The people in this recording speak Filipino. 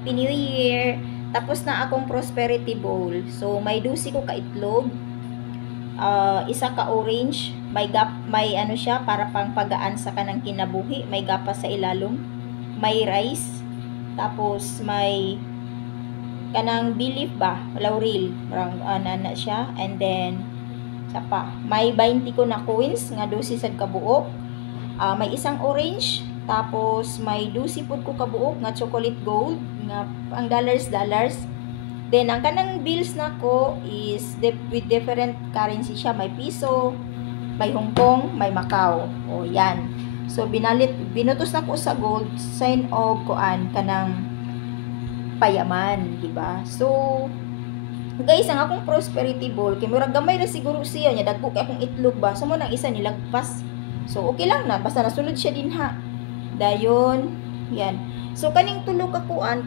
Happy New Year. Tapos na akong prosperity bowl. So may 12 ko ka itlog. Isa ka orange, may ano siya para pang pagaan sa kanang kinabuhi, may gapas sa ilalom, may rice, tapos may kanang belief ba, laurel, marang na siya, and then sapa, may 20 ko na coins nga 12 sad kabuok. May isang orange, tapos may 12 pud ko kabuok nga chocolate gold nga ang dollars. Then, ang kanang bills na ko is with different currency siya. May piso, may Hong Kong, may Macau. O, yan. So, binutos na ko sa gold, sign of kuan, kanang payaman, diba? So, guys, ang akong prosperity bowl, kay murag gamay ra siguro siya, nya dagko kay akong itlog ba. So, mo nang isa nilagpas. So, okay lang na. Basta nasulod siya din ha. Dayon, yan. So, kaning tulog ka kuan,